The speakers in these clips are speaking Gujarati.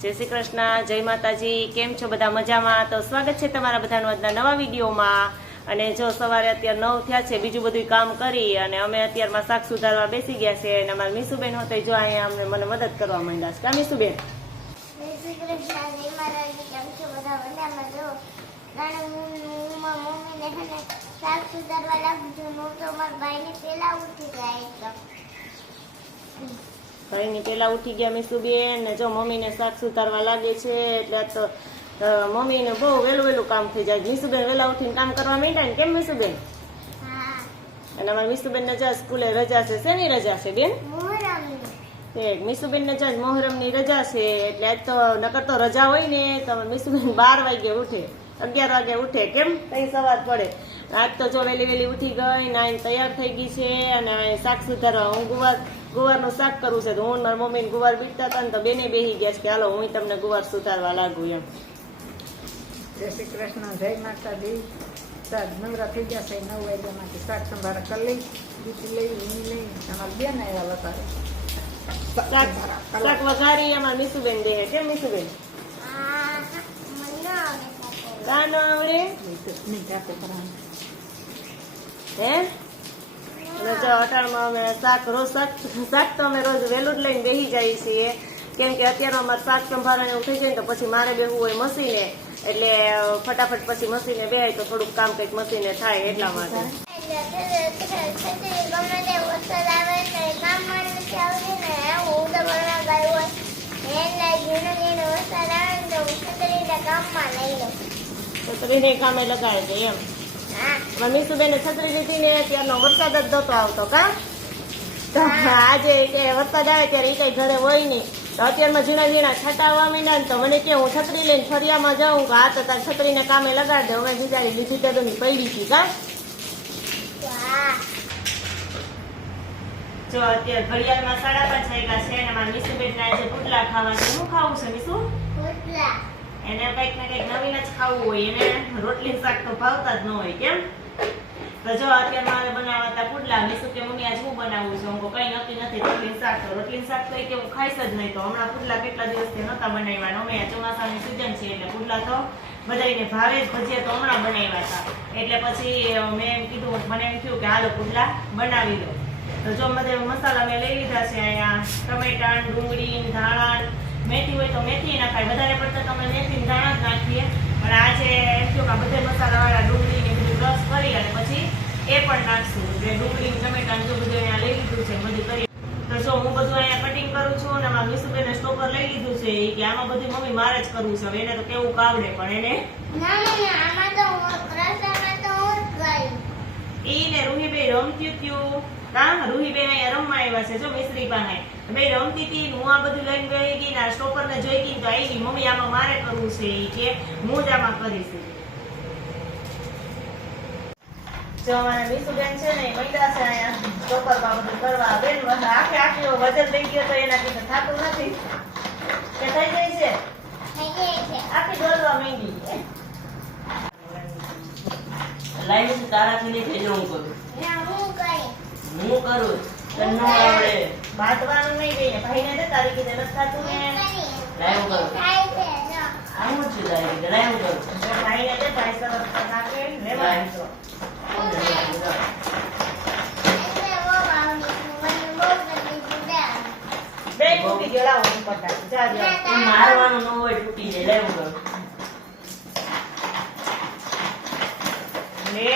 જય શ્રી કૃષ્ણ, જય માતાજી. કેમ છો બધા? મજામાં? તો સ્વાગત છે તમારા બધાનું આજના નવા વિડીયોમાં. અને જો સવારે અત્યારે 9 થયા છે, બીજું બધું કામ કરી અને અમે અત્યારમાં શાક સુધારવા બેસી ગયા છે. અને અમારા મીસુબેન હોતે જો અહીંયા અમને મને મદદ કરવા માંડ્યા છે. કા મીસુબેન? જય શ્રી કૃષ્ણ, જય માતાજી. કેમ છો બધા? મજામાં? જો મમ્મીને છે ને શાક સુધારવા લાગુ છું. હું તો મારા ભાઈને પેલા ઉઠી ગયા ભાઈની પેલા ઉઠી ગયા મીસુબેન ને જો મમ્મીને શાક સુધારવા લાગે છે એટલે તો મમ્મીને બહુ વહેલું કામ થઈ જાય. મીસુબેન વહેલા ઉઠીને કામ કરવા માંડ્યા ને કેમ મીસુબેન? હા. અને અમારા મીસુબેન ને જો સ્કૂલે રજા છે. શેની રજા છે બેન? મોહરમની. મીસુબેન ને જો મોહરમની રજા છે એટલે આજ તો નકર તો રજા હોય ને તો મીસુબેન 12 વાગે ઉઠે, 11 વાગે ઉઠે. કેમ? કઈ સવાર પડે. આજ તો જો વહેલી ઉઠી ગઈ, નાઈને તૈયાર થઈ ગઈ છે અને શાક સુધારવા હું ગુવારનું શાક કરું છે. તો હું મારા મમ્મીને ગુવાર બીટતા હતા ને તો બેને બેસી ગયા છે કે હાલો હું તમને ગુવાર સુધારવા લાગુ એમ. જય શ્રી કૃષ્ણ, જય માતાજી. શાક નવરા થઈ ગયા છે. 9 વાગ્યામાંથી શાક સંભાળ કરી લઈ, બીટી લઈ, ઊની લઈ. અમારા બેન આવ્યા વઘારે શાક વઘારી અમારા મીસુબેન દે. કેમ મીસુબેન? હા, મને આવે છે. કા ન આવડે નહીં જાતે કરવાનું. હે? અને જો અટાણમાં અમે શાક તો અમે રોજ વહેલું જ લઈને બેસી જઈએ છીએ. કેમ કે અત્યારે અમારે શાક સંભાળવાનું એવું થઈ જાય ને તો પછી મારે બેસવું હોય મશીને, એટલે ફટાફટ પછી મશીને બેહાય તો થોડુંક કામ કંઈક મશીને થાય એટલા માટે. છત્રીને કામે લગાડે છે એમ. મીસુબેને છત્રી લીધી ને ત્યારનો વરસાદ જ નતો આવતો. કા તો આજે કે વરસાદ આવે ત્યારે એ કઈ ઘરે હોય નહીં તો અત્યારમાં ઝીણા છટાવવા માંડ્યા ને તો મને કે હું છત્રી લઈને ફરિયામાં જાઉં કે આ તો તાર છત્રીને કામે લગાડ દે. હવે બિચારી લીધી તો પડી હતી. કા જો અત્યારે ઘડિયાળમાં 5:30 વાગ્યા છે અને મારા મીસુબેન ના આજે પુડલા ખાવા છે. શું ખાવું છે મીસુ? એને કઈક ને કઈક નવીન જ ખાવું હોય. એને રોટલી શાક તો ભાવતા જ ન હોય. કેમ? તો જો અત્યારે મારે બનાવવા હતા પુડલા. મીસુ કે મમ્મી આજ શું બનાવવું છે? હું કઈ નક્કી નથી. રોટલી શાક તો કે હું ખાઈશ જ નહીં. તો હમણાં પુડલા કેટલા દિવસથી નતા બનાવ્યા. અમે આ ચોમાસાની સિઝન છે એટલે પુડલા તો બધાને ભાવે જ. ભજીયા તો હમણાં બનાવ્યા હતા એટલે પછી મેં એમ કીધું, મને એમ થયું કે હાલો પુડલા બનાવી દો. તો જો બધા મસાલા મેં લઈ લીધા છે. અહીંયા ટમેટા, ડુંગળી, ધાણા, મેથી હોય તો મેથી નાખાય. વધારે પડતા તમે મેથી ધાણા જ નાખીએ. પણ આજે એમ થયું કે બધા મસાલા વાળા ડુંગળી ને બધું ક્રશ કરી અને પછી એ પણ નાખશું. એટલે ડુંગળી, ટમેટા જો બધું અહીંયા લઈ લીધું છે બધું કરી. તો જો હું બધું અહીંયા કટિંગ કરું છું અને મારા મીસુબેને સ્ટોપર લઈ લીધું છે કે આમાં બધું મમ્મી મારે જ કરવું છે. હવે એને તો કેવું કાવડે પણ એને એને રૂહીબેન રમતી હતું. રૂહીબેન અહીંયા રમવા આવ્યા છે. જો મિસ્ત્રી પાસે બે રમતી હતી. હું આ બધું લઈને ગઈ ગઈ ને સ્ટોપર ને જોઈ ગઈ તો આવી મમ્મી આમાં મારે કરવું છે કે હું જ આમાં કરીશ. જો અમારા મીસુબેન છે ને મહિલા છે અહીંયા સ્ટોપરમાં બધું કરવા. બેન આખે વજન થઈ ગયો તો એનાથી તો થતું નથી કે થઈ જાય છે આખી દોડવા માંડી. લાઈવ તારાથી નહીં થઈ જવું કરું. હું કરું તને આવડે ભાતવાનું નહીં ગઈ ને ભાઈને દે તારી કીધે નથી થતું ને લાઈવ કરું. આવું જ છું તારી કીધે લાઈવ કરું. ભાઈને દે ભાઈ સરસ નાખે લેવાય તો બે તૂટી ગયો. લાવો પટા જા મારવાનું ન હોય તૂટી જાય. લાઈવ કરું ને.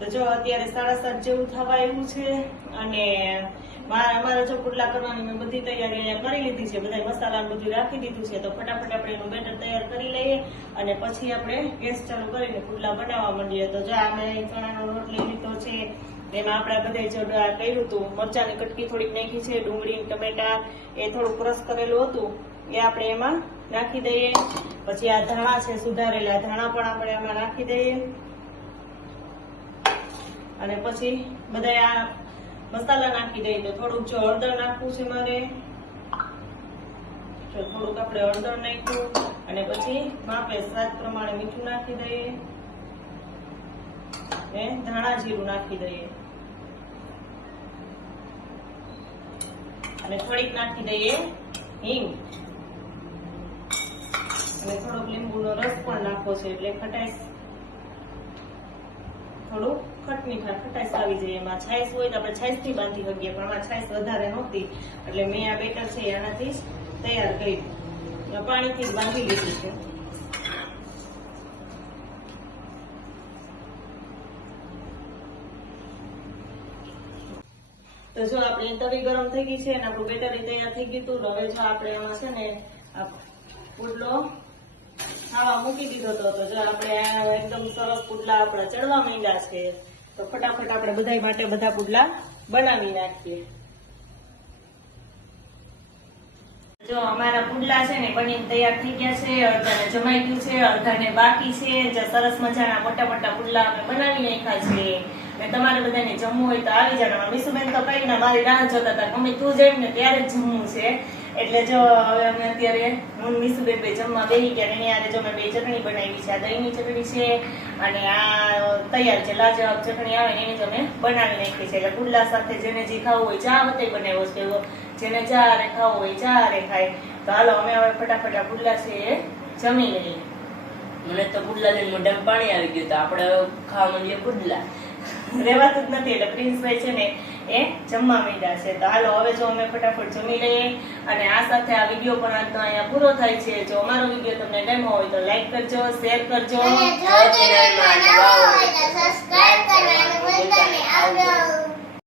તો જો અત્યારે 7:30 જેવું થવા આવ્યું છે અને અમારે જો પુડલા કરવાની મેં બધી તૈયારી અહીંયા કરી લીધી છે. બધા મસાલા બધું રાખી દીધું છે. તો ફટાફટ આપણે એનું બેટર તૈયાર કરી લઈએ અને પછી આપણે ગેસ ચાલુ કરીને પુડલા બનાવવા માંડીએ. તો જો અમે ચણાનો લોટ લઈ લીધો છે. એમાં આપણે બધે જો કર્યું હતું મરચાની કટકી થોડીક નાખી છે. ડુંગળી, ટમેટા એ થોડું ક્રશ કરેલું હતું એ આપણે એમાં નાખી દઈએ. પછી આ ધાણા છે સુધારેલા ધાણા પણ આપણે એમાં નાખી દઈએ અને પછી બધા આ મસાલા નાખી દઈએ. તો થોડુંક જો હળદર નાખવું છે મારે. જો થોડુંક આપણે હળદર નાખ્યું અને પછી માપે સ્વાદ પ્રમાણે મીઠું નાખી દઈએ ને ધાણા જીરું નાખી દઈએ અને થોડીક નાખી દઈએ હિંગ. અને થોડોક લીંબુનો રસ પણ નાખવો છે એટલે ખટાશ થોડું ખટાશ આવી જાય. એમાં છાશ હોય તો આપણે છાશથી બાંધી શકીએ, પણ આમાં છાશ વધારે નહોતી એટલે મેં આ બેટર છે આનાથી જ તૈયાર કર્યું. પાણીથી જ બાંધી લીધું છે. તો જો આપણી તવી ગરમ થઈ ગઈ છે અને આપણું બેટર તૈયાર થઈ ગયું હતું. હવે જો આપણે એમાં છે ને આ પુડલો ખાવા મૂકી દીધો હતો. તો જો આપણે આ એકદમ સરસ પુડલા આપણા ચડવા માંડ્યા છે. તો ફટાફટ આપણે બધાય માટે બધા પુડલા બનાવી નાખીએ. જો અમારા પુડલા છે ને બનીને તૈયાર થઈ ગયા છે. અડધાને જમાઈ ગયું છે, અડધાને બાકી છે. જે સરસ મજાના મોટા મોટા પુડલા અમે બનાવી નાખ્યા છે. તમારે બધાને જમવું હોય તો આવી જાવ. મીસુબેન તો કઈ ના મારી રાહ જોતા હતા, મમ્મી તું જઈને ને ત્યારે જ જમવું છે. એટલે જો હવે અમે અત્યારે હું મીસુબેન બે જમવા બેસી ગયા. એની આરે જો મેં બે ચટણી બનાવી છે. આ દહીંની ચટણી છે અને આ તૈયાર છે લાજવાબ ચટણી આવે ને એની જ અમે બનાવી નાખી છે. એટલે પુડલા સાથે જેને જે ખાવું હોય ચા વતે બનાવ્યો છે, જેને ચા હારે ખાવું હોય ચા હારે ખાય. તો હાલો અમે હવે ફટાફટ આ પુડલા છે એ જમી લઈએ. મને તો પુડલા લઈને મોઢામાં પાણી આવી ગયું. તો આપણે ખાવા માંડીએ પુડલા. રેવાતું જ નથી. એટલે પ્રિન્સભાઈ છે ને એ જમવા માંડ્યા છે. તો હાલો હવે જો અમે ફટાફટ જમી લઈએ. અને આ સાથે આ વિડીયો પણ આજનો અહીંયા પૂરો થાય છે. જો અમારો વિડીયો તમને ગમ્યો હોય તો લાઈક કરજો, શેર કરજો. અને જો ચેનલમાં નવા હોય તો સબસ્ક્રાઇબ કરવાનું ભૂલતા નહીં. આવજો.